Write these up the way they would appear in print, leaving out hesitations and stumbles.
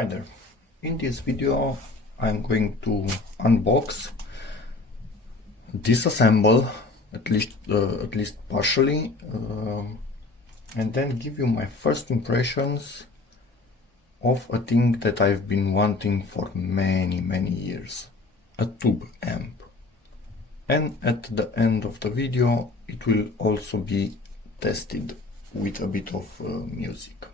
Hi there. In this video I'm going to unbox, disassemble at least partially, and then give you my first impressions of a thing that I've been wanting for many years, a tube amp. And at the end of the video it will also be tested with a bit of music.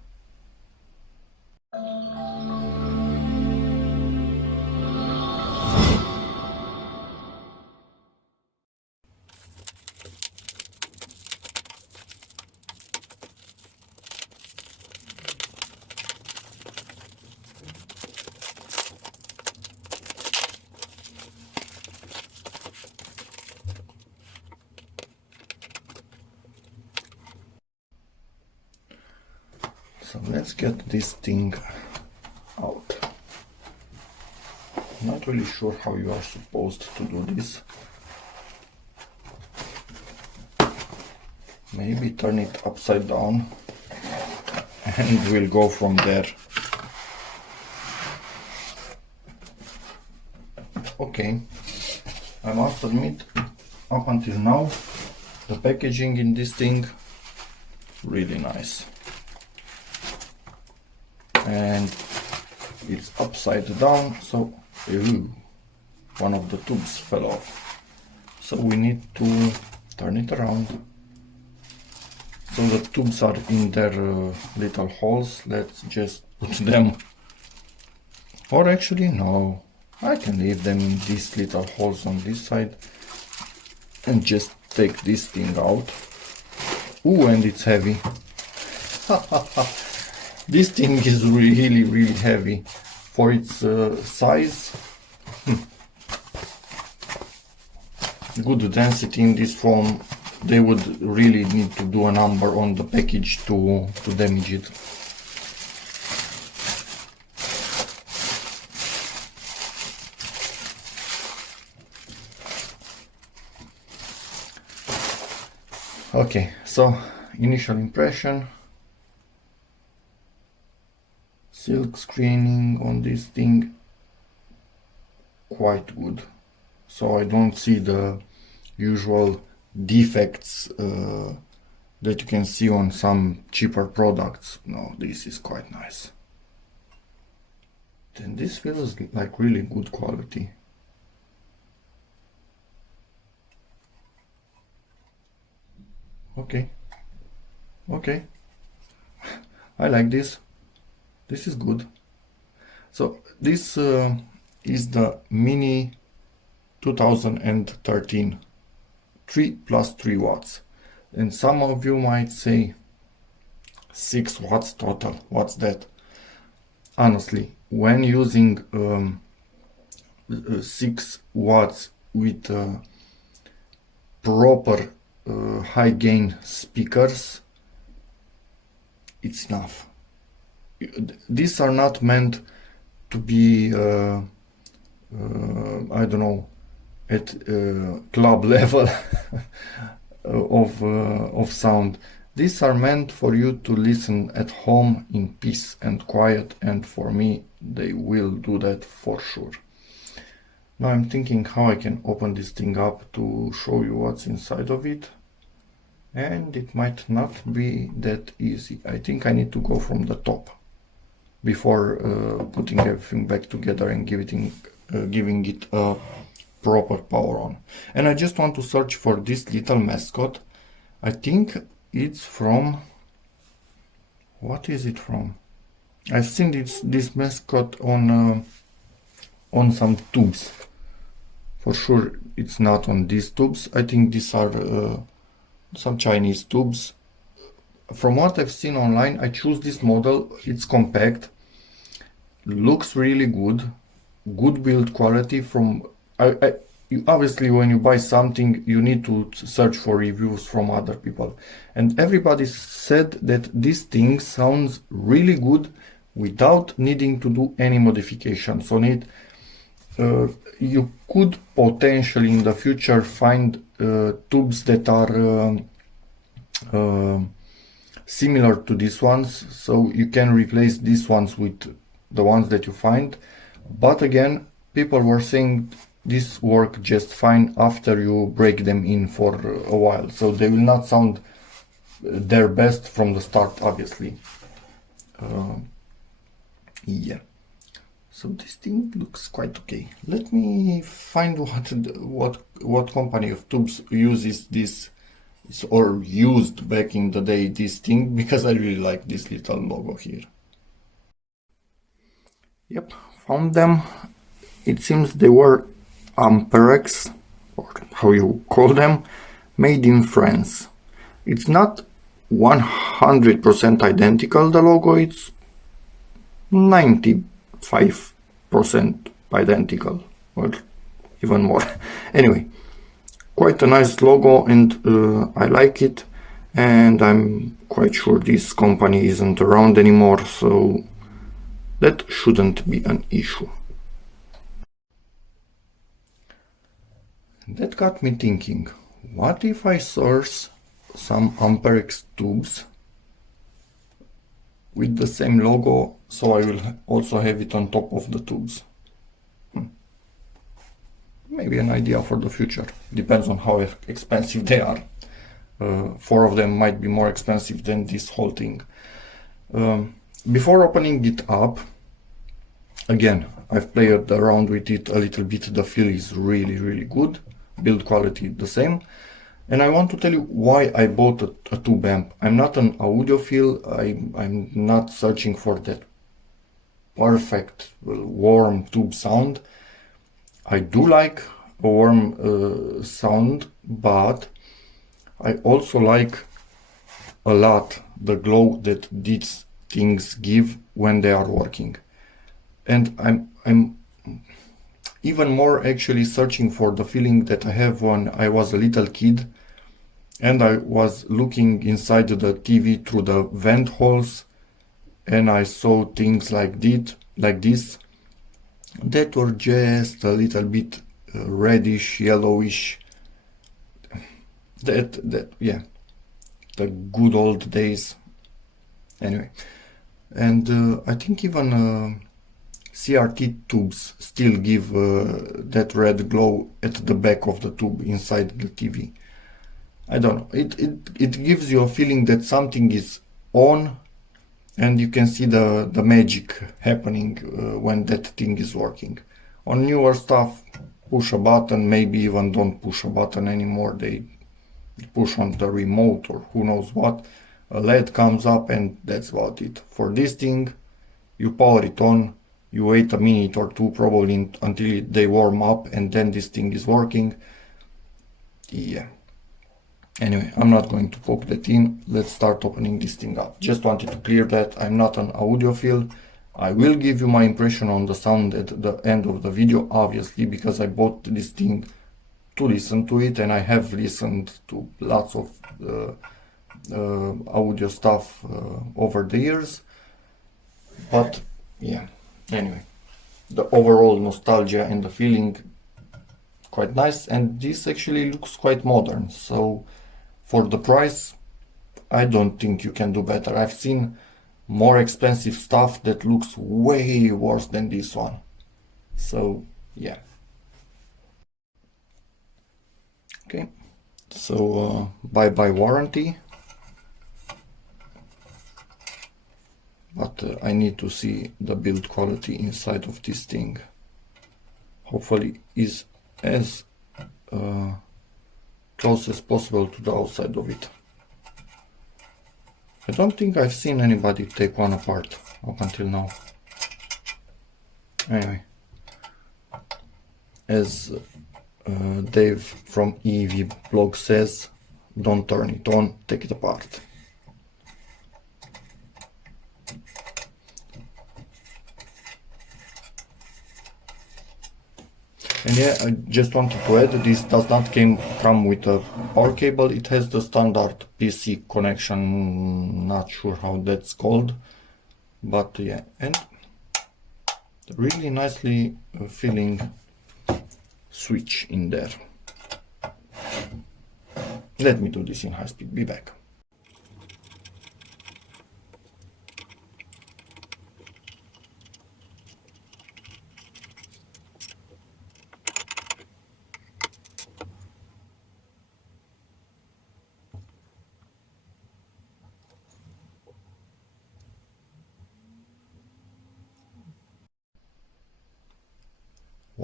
So let's get this thing out. I'm not really sure how you are supposed to do this. Maybe turn it upside down and we'll go from there. Okay, I must admit, up until now, the packaging in this thing, really nice. And it's upside down, so one of the tubes fell off. So we need to turn it around. So the tubes are in their little holes. Let's just put them, or actually no, I can leave them in these little holes on this side and just take this thing out. Ooh, and it's heavy. This thing is really heavy for its size. Good density in this foam. They would really need to do a number on the package to damage it. Okay, so initial impression. Silk screening on this thing, quite good. So I don't see the usual defects that you can see on some cheaper products. No, this is quite nice. Then this feels like really good quality. Okay, I like this. This is good. So this is the mini2013, 3 plus 3 watts. And some of you might say 6 watts total. What's that? Honestly, when using 6 watts with proper high gain speakers, it's enough. These are not meant to be I don't know, at club level of sound. These are meant for you to listen at home in peace and quiet, and for me they will do that for sure. Now I'm thinking how I can open this thing up to show you what's inside of it, and it might not be that easy. I think I need to go from the top before putting everything back together and giving it a proper power on. And I just want to search for this little mascot. I think it's from, what is it from? I've seen this mascot on some tubes. For sure it's not on these tubes. I think these are some Chinese tubes. From what I've seen online, I choose this model. It's compact, looks really good build quality. From obviously when you buy something you need to search for reviews from other people, and everybody said that this thing sounds really good without needing to do any modifications on it. You could potentially in the future find tubes that are similar to these ones, so you can replace these ones with the ones that you find. But again, people were saying this work just fine after you break them in for a while, so they will not sound their best from the start, obviously. Yeah, so this thing looks quite okay. Let me find what company of tubes uses this or used back in the day this thing, because I really like this little logo here. Yep, found them. It seems they were Amperex, or how you call them, made in France. It's not 100% identical, the logo, it's 95% identical, or even more. Anyway, quite a nice logo, and I like it, and I'm quite sure this company isn't around anymore, so that shouldn't be an issue. That got me thinking, what if I source some Amperex tubes with the same logo, so I will also have it on top of the tubes? Maybe an idea for the future. Depends on how expensive they are. 4 of them might be more expensive than this whole thing. Before opening it up, again, I've played around with it a little bit. The feel is really good. Build quality the same. And I want to tell you why I bought a tube amp. I'm not an audiophile. I'm not searching for that perfect warm tube sound. I do like a warm sound, but I also like a lot the glow that these things give when they are working. And I'm even more actually searching for the feeling that I have when I was a little kid and I was looking inside the TV through the vent holes, and I saw things like this that were just a little bit reddish, yellowish. Yeah, the good old days. Anyway, and I think even CRT tubes still give that red glow at the back of the tube inside the TV. I don't know, it gives you a feeling that something is on, and you can see the magic happening when that thing is working. On newer stuff, push a button, maybe even don't push a button anymore, they push on the remote or who knows what, a LED comes up and that's about it. For this thing, you power it on, you wait a minute or two probably until they warm up, and then this thing is working. Yeah. Anyway, I'm not going to poke that in. Let's start opening this thing up. Just wanted to clear that I'm not an audiophile. I will give you my impression on the sound at the end of the video, obviously, because I bought this thing to listen to it, and I have listened to lots of audio stuff over the years. But yeah, anyway, the overall nostalgia and the feeling, quite nice, and this actually looks quite modern, so for the price, I don't think you can do better. I've seen more expensive stuff that looks way worse than this one. So, yeah. Okay. So, bye-bye warranty. But I need to see the build quality inside of this thing. Hopefully is as close as possible to the outside of it. I don't think I've seen anybody take one apart up until now. Anyway, as Dave from EV blog says, don't turn it on, take it apart. And yeah, I just wanted to add, this does not come with a power cable. It has the standard PC connection, not sure how that's called, but yeah, and really nicely feeling switch in there. Let me do this in high speed, be back.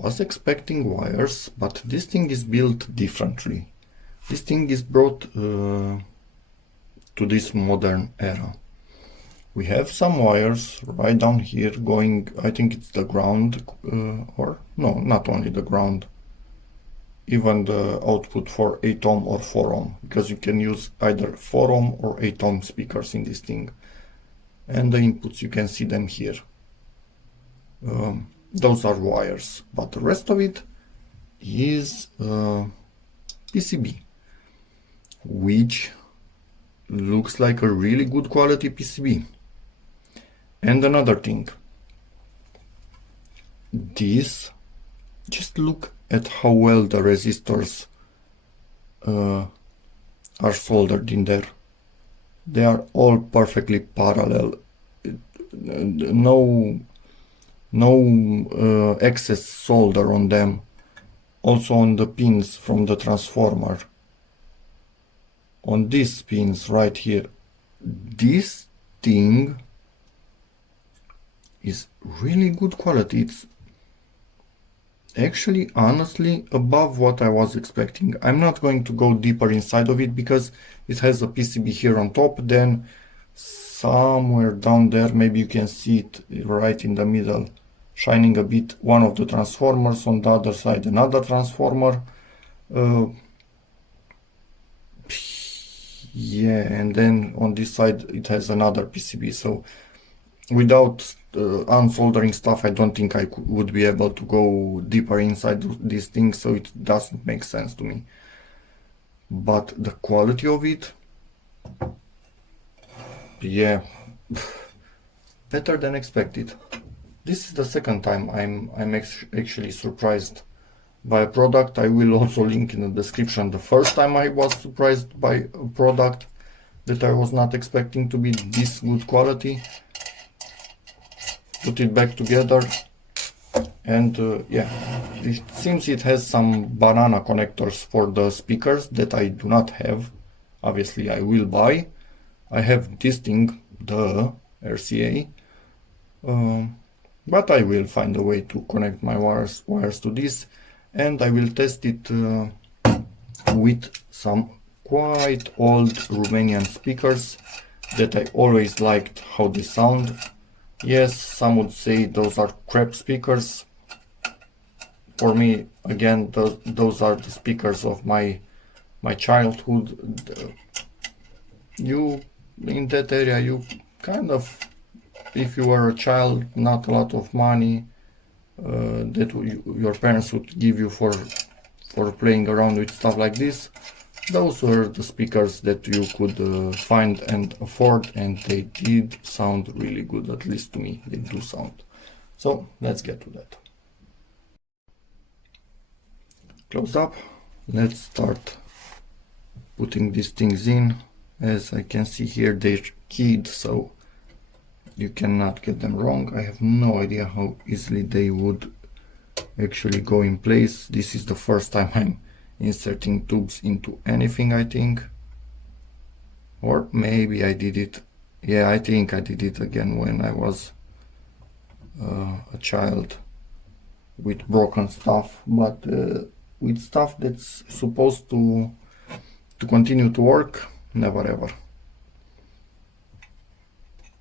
was expecting wires, but this thing is built differently. This thing is brought to this modern era. We have some wires right down here going, I think it's the ground, or no, not only the ground, even the output for 8 ohm or 4 ohm, because you can use either 4 ohm or 8 ohm speakers in this thing. And the inputs, you can see them here. Those are wires, but the rest of it is PCB, which looks like a really good quality PCB. And another thing, this, just look at how well the resistors are soldered in there. They are all perfectly parallel. No excess solder on them. Also on the pins from the transformer. On these pins right here. This thing is really good quality. It's actually honestly above what I was expecting. I'm not going to go deeper inside of it because it has a PCB here on top, then somewhere down there maybe you can see it right in the middle shining a bit, one of the transformers, on the other side another transformer, yeah, and then on this side it has another PCB. So without unsoldering stuff, I don't think I would be able to go deeper inside this thing, so it doesn't make sense to me. But the quality of it, yeah, better than expected. This is the second time I'm actually surprised by a product. I will also link in the description the first time I was surprised by a product that I was not expecting to be this good quality. Put it back together, and yeah, it seems it has some banana connectors for the speakers that I do not have. Obviously I will buy. I have this thing, the RCA, but I will find a way to connect my wires to this, and I will test it with some quite old Romanian speakers that I always liked how they sound. Yes, some would say those are crap speakers. For me, again, those are the speakers of my childhood. You, in that area, you kind of, if you were a child, not a lot of money that your parents would give you for playing around with stuff like this, those were the speakers that you could find and afford, and they did sound really good, at least to me, they do sound. So let's get to that. Close up, let's start putting these things in. As I can see here, they're keyed, so you cannot get them wrong. I have no idea how easily they would actually go in place. This is the first time I'm inserting tubes into anything, I think. Or maybe I did it. Yeah, I think I did it again when I was a child with broken stuff, but with stuff that's supposed to continue to work, never ever.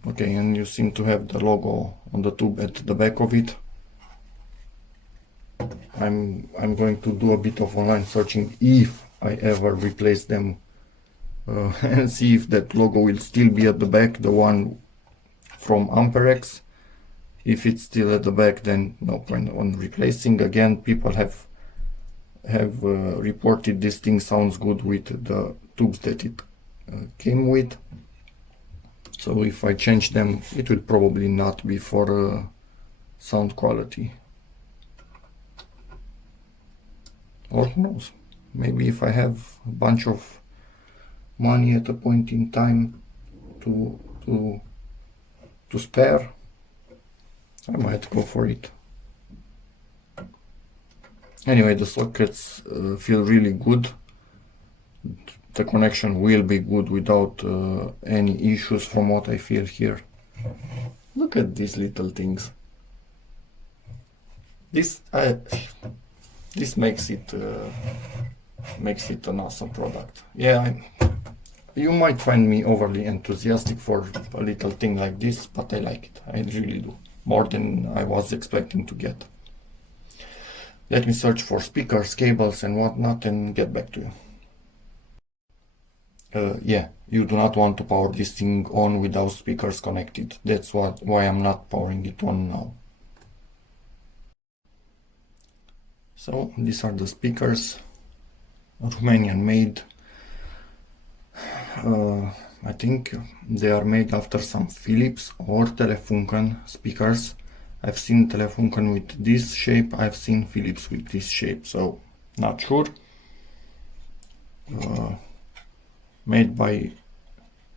Okay, and you seem to have the logo on the tube at the back of it. I'm going to do a bit of online searching if I ever replace them and see if that logo will still be at the back, the one from Amperex. If it's still at the back, then no point on replacing. Again, people have reported this thing sounds good with the tubes that it came with. So if I change them, it will probably not be for sound quality. Or who knows, maybe if I have a bunch of money at a point in time to spare, I might go for it. Anyway, the sockets feel really good. The connection will be good without any issues from what I feel here. Look at these little things. This this makes it an awesome product. Yeah, you might find me overly enthusiastic for a little thing like this, but I like it. I really do, more than I was expecting to get. Let me search for speakers, cables and whatnot and get back to you. Yeah, you do not want to power this thing on without speakers connected. That's why I'm not powering it on now. So these are the speakers, Romanian made. I think they are made after some Philips or Telefunken speakers. I've seen Telefunken with this shape, I've seen Philips with this shape, so not sure. Made by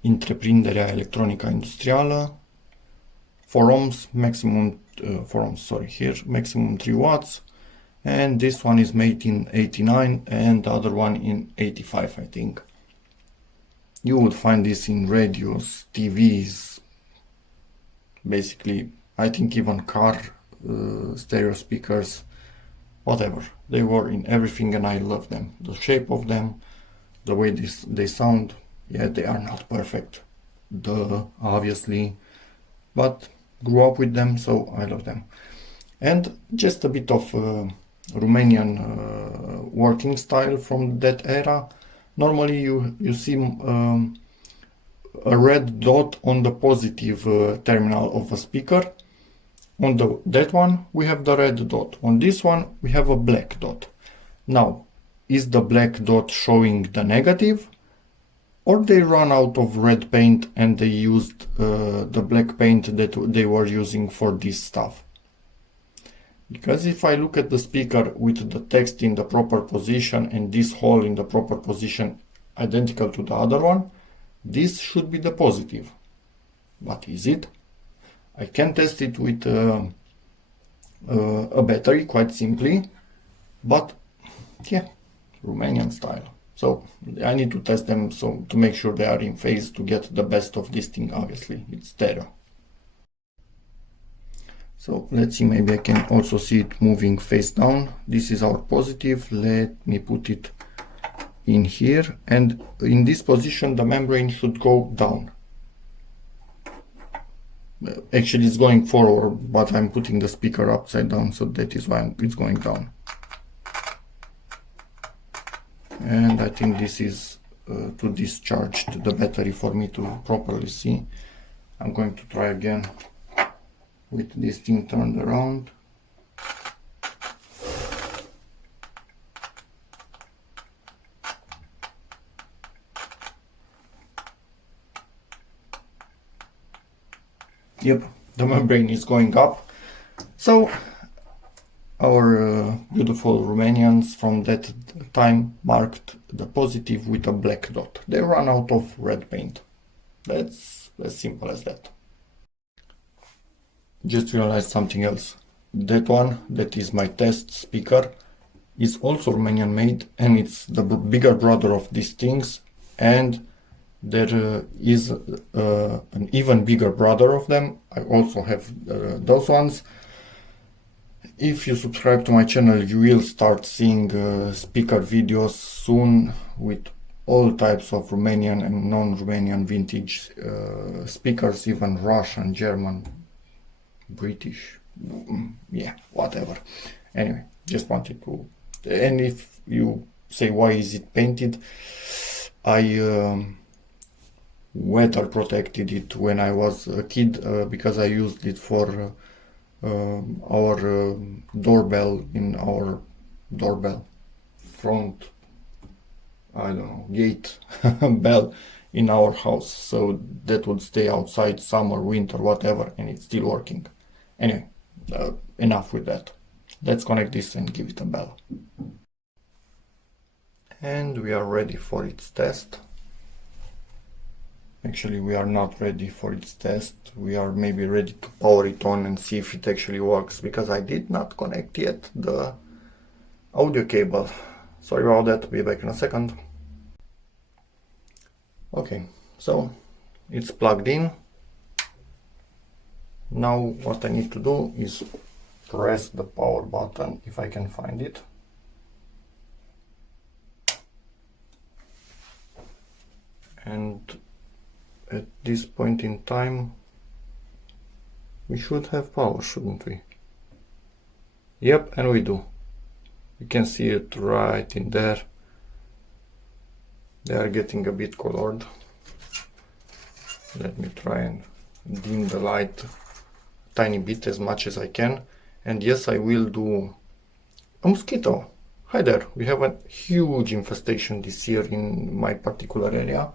Întreprinderea Electronică Industrială. 4 ohms, maximum 4 ohms, sorry, here, maximum 3 watts. And this one is made in 89 and the other one in 85, I think. You would find this in radios, TVs, basically, I think even car stereo speakers, whatever. They were in everything and I love them. The shape of them, the way they sound, yeah, they are not perfect, duh, obviously, but grew up with them, so I love them. And just a bit of Romanian working style from that era. Normally you see a red dot on the positive terminal of a speaker. On that one we have the red dot. On this one we have a black dot. Now, is the black dot showing the negative, or they run out of red paint and they used the black paint that they were using for this stuff? Because if I look at the speaker with the text in the proper position and this hole in the proper position identical to the other one, this should be the positive. But is it? I can test it with a battery quite simply, but yeah, Romanian style. So I need to test them so to make sure they are in phase to get the best of this thing. Obviously, it's stereo. So let's see, maybe I can also see it moving face down. This is our positive. Let me put it in here, and in this position the membrane should go down. Actually it's going forward, but I'm putting the speaker upside down, so that is why it's going down. And I think this is to discharge the battery for me to properly see. I'm going to try again with this thing turned around. Yep, the membrane is going up. So our beautiful Romanians from that time marked the positive with a black dot. They ran out of red paint. That's as simple as that. Just realized something else. That one, that is my test speaker, is also Romanian made, and it's the bigger brother of these things, and there is an even bigger brother of them. I also have those ones. If you subscribe to my channel, you will start seeing speaker videos soon with all types of Romanian and non-Romanian vintage speakers, even Russian, German, British, yeah, whatever. Anyway, just wanted to, and if you say why is it painted, I weather protected it when I was a kid because I used it for our doorbell in our doorbell front, I don't know, gate bell in our house, so that would stay outside summer, winter, whatever, and it's still working. Anyway, enough with that. Let's connect this and give it a bell. And we are ready for its test. Actually, we are not ready for its test. We are maybe ready to power it on and see if it actually works, because I did not connect yet the audio cable. Sorry about that, be back in a second. Okay, so it's plugged in. Now what I need to do is press the power button if I can find it. And at this point in time we should have power, shouldn't we? Yep, and we do. You can see it right in there. They are getting a bit colored. Let me try and dim the light a tiny bit, as much as I can. And yes, I will do a mosquito. Hi there, we have a huge infestation this year in my particular area.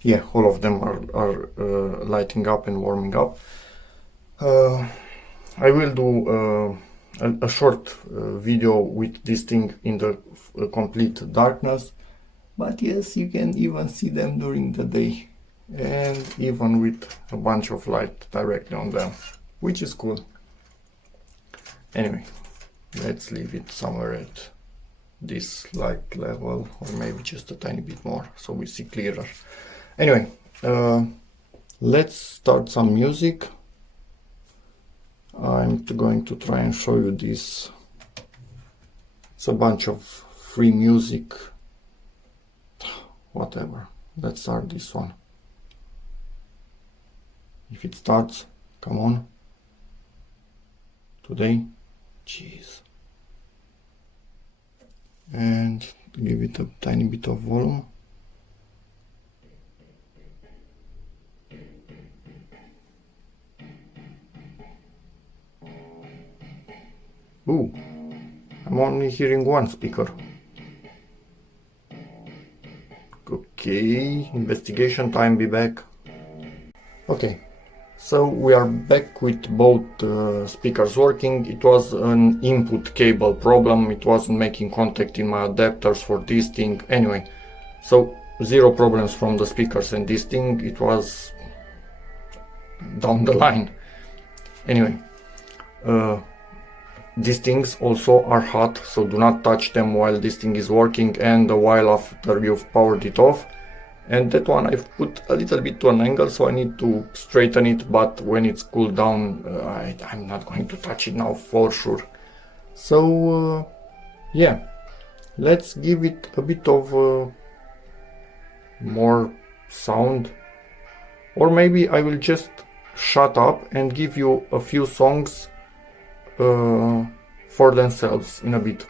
Yeah, all of them are lighting up and warming up. I will do a short video with this thing in the complete darkness, but yes, you can even see them during the day, and even with a bunch of light directly on them, which is cool. Anyway, let's leave it somewhere at this light level, or maybe just a tiny bit more so we see clearer. Anyway, let's start some music. I'm going to try and show you this. It's a bunch of free music, whatever. Let's start this one. If it starts, come on. Today, jeez. And give it a tiny bit of volume. Ooh, I'm only hearing one speaker. Okay, investigation time, be back. Okay, so we are back with both speakers working. It was an input cable problem. It wasn't making contact in my adapters for this thing. Anyway, so zero problems from the speakers and this thing. It was down the line. Anyway, these things also are hot, so do not touch them while this thing is working and a while after you've powered it off. And that one I've put a little bit to an angle, so I need to straighten it, but when it's cooled down, I'm not going to touch it now for sure. So yeah, let's give it a bit of more sound, or maybe I will just shut up and give you a few songs for themselves in a bit.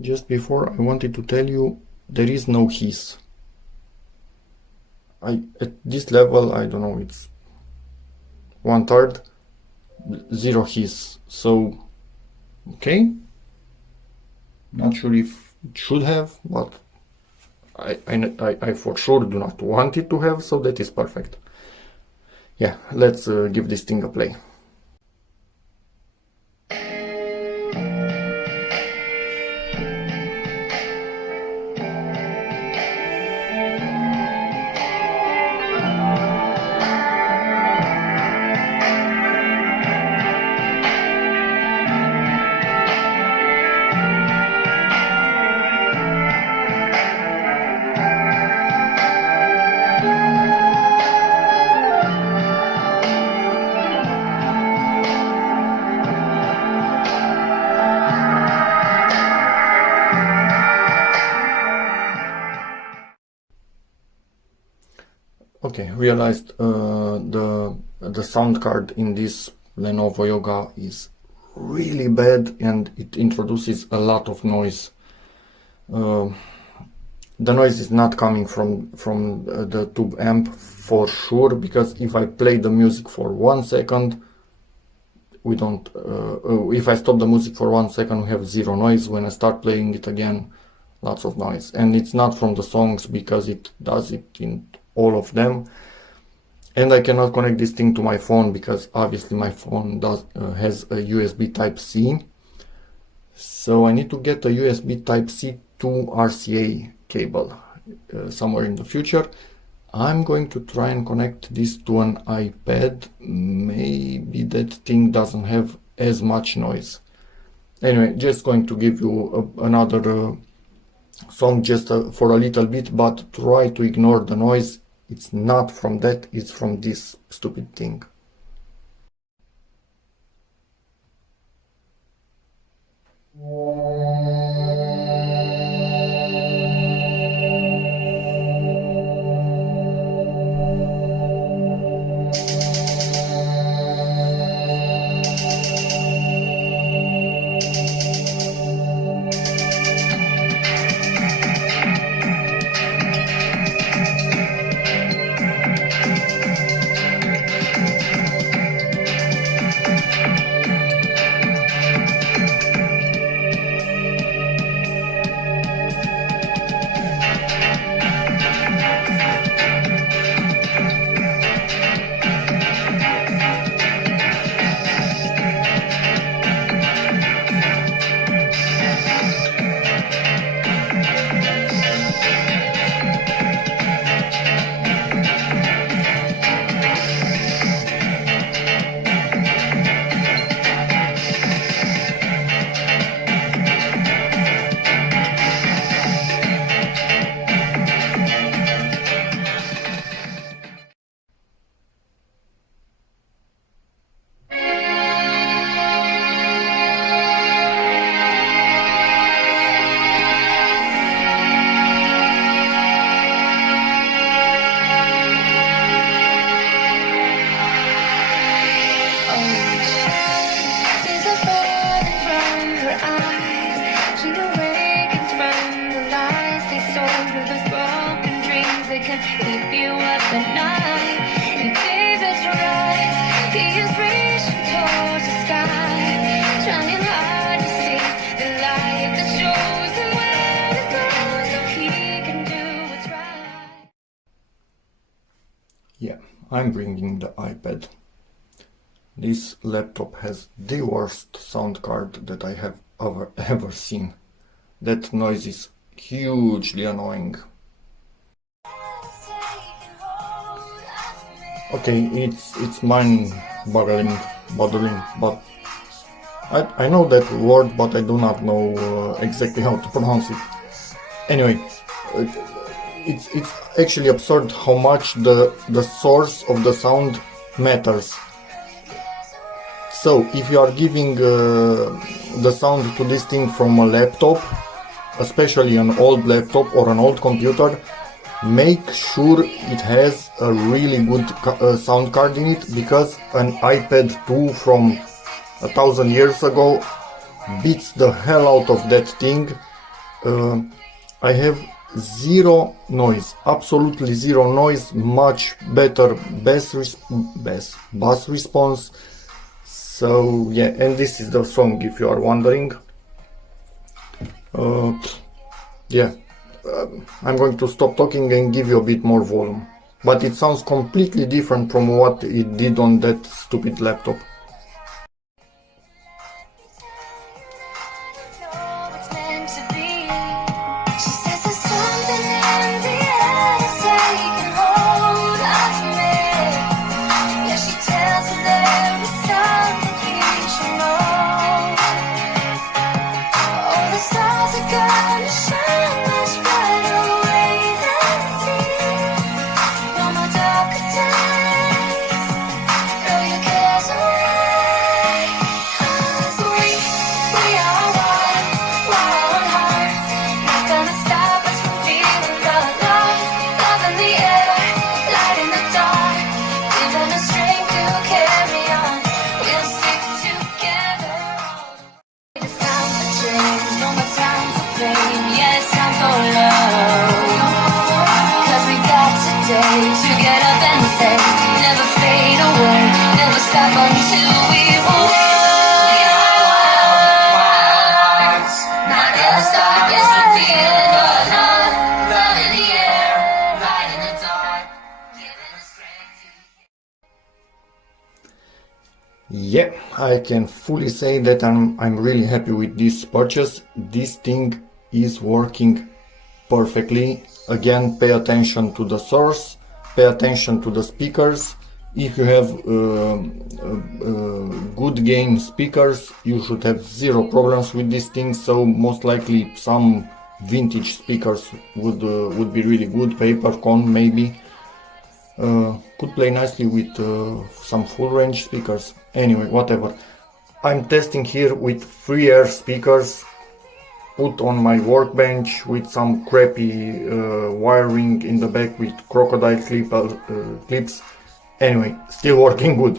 Just before, I wanted to tell you there is no hiss. At this level, I don't know, it's 1/3, zero hiss. So okay, not sure if it should have, but I for sure do not want it to have, so that is perfect. Yeah, let's give this thing a play. Okay, realized the sound card in this Lenovo Yoga is really bad and it introduces a lot of noise. The noise is not coming from the tube amp for sure, because if I play the music for 1 second, we don't. If I stop the music for 1 second, we have zero noise. When I start playing it again, lots of noise, and it's not from the songs because it does it in all of them. And I cannot connect this thing to my phone because obviously my phone has a USB Type-C. So I need to get a USB Type-C to RCA cable somewhere in the future. I'm going to try and connect this to an iPad. Maybe that thing doesn't have as much noise. Anyway, just going to give you another song just for a little bit, but try to ignore the noise. It's not from that, it's from this stupid thing. Yeah, I'm bringing the iPad. This laptop has the worst sound card that I have ever seen. That noise is hugely annoying. Okay, it's mind-boggling, but I know that word, but I do not know exactly how to pronounce it. Anyway, it's actually absurd how much the source of the sound matters. So if you are giving the sound to this thing from a laptop, especially an old laptop or an old computer, make sure it has a really good sound card in it, because an iPad 2 from 1,000 years ago beats the hell out of that thing. I have zero noise, absolutely zero noise, much better bass response. So yeah, and this is the song, if you are wondering. Yeah, I'm going to stop talking and give you a bit more volume, but it sounds completely different from what it did on that stupid laptop. Yeah, I can fully say that I'm really happy with this purchase. This thing is working perfectly. Again, pay attention to the source, pay attention to the speakers. If you have good gain speakers, you should have zero problems with this thing. So most likely some vintage speakers would be really good, paper-con maybe. Could play nicely with some full range speakers. Anyway, whatever. I'm testing here with free air speakers put on my workbench with some crappy wiring in the back with crocodile clips. Anyway, still working good.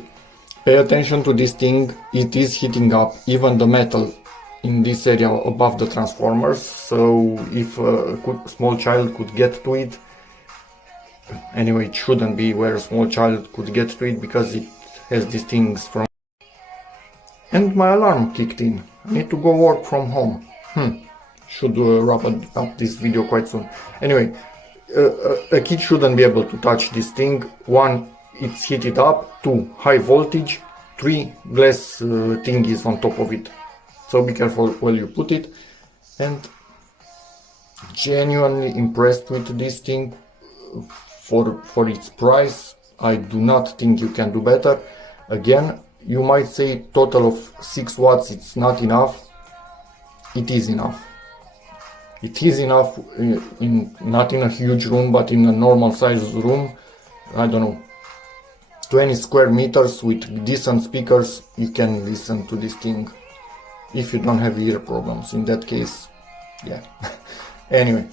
Pay attention to this thing, it is heating up even the metal in this area above the transformers, so if a small child could get to it, anyway, it shouldn't be where a small child could get to it because it has these things from... And my alarm kicked in. I need to go work from home. Should wrap up this video quite soon. Anyway, a kid shouldn't be able to touch this thing. 1, it's heated up. 2, high voltage. 3, glass thing is on top of it. So be careful where you put it. And genuinely impressed with this thing. For its price, I do not think you can do better. Again, you might say total of 6 watts, it's not enough. It is enough. It is enough, not in a huge room, but in a normal sized room. I don't know, 20 square meters with decent speakers, you can listen to this thing. If you don't have ear problems, in that case, yeah. Anyway,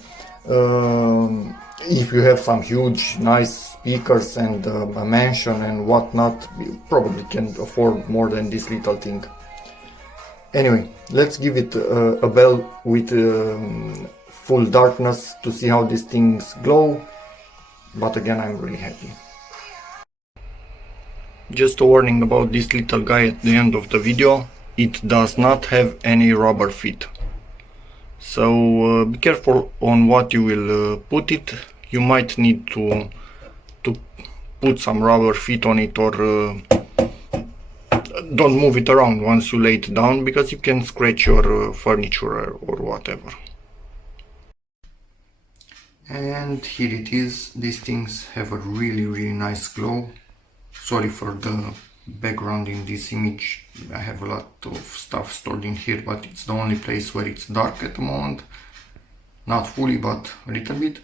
if you have some huge nice speakers and a mansion and whatnot, you probably can afford more than this little thing. Anyway, let's give it a bell with full darkness to see how these things glow, but again, I'm really happy. Just a warning about this little guy at the end of the video, it does not have any rubber feet. So be careful on what you will put it. You might need to put some rubber feet on it, or don't move it around once you lay it down, because you can scratch your furniture or whatever. And here it is. These things have a really nice glow. Sorry for the background in this image. I have a lot of stuff stored in here, but it's the only place where it's dark at the moment. Not fully, but a little bit.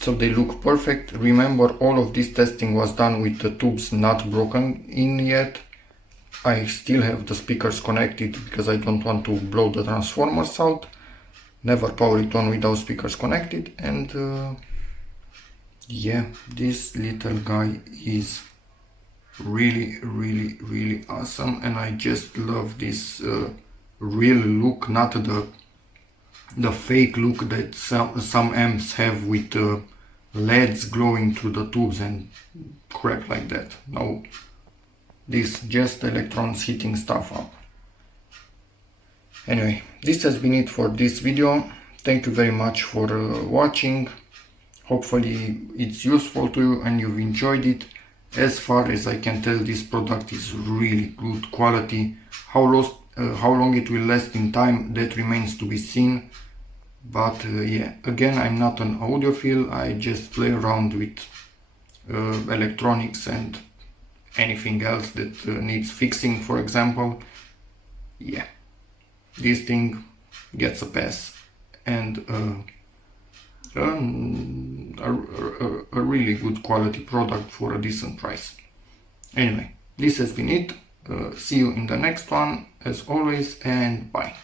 So they look perfect. Remember, all of this testing was done with the tubes not broken in yet. I still have the speakers connected because I don't want to blow the transformers out. Never power it on without speakers connected. And yeah, this little guy is really awesome, and I just love this real look, not the fake look that some amps have with LEDs glowing through the tubes and crap like that. No, this just electrons heating stuff up. Anyway, this has been it for this video. Thank you very much for watching. Hopefully it's useful to you and you've enjoyed it. As far as I can tell, this product is really good quality. How long it will last in time, that remains to be seen. But yeah, again, I'm not an audiophile. I just play around with electronics and anything else that needs fixing, for example. Yeah, this thing gets a pass, and a really good quality product for a decent price. Anyway, this has been it. See you in the next one, as always, and bye.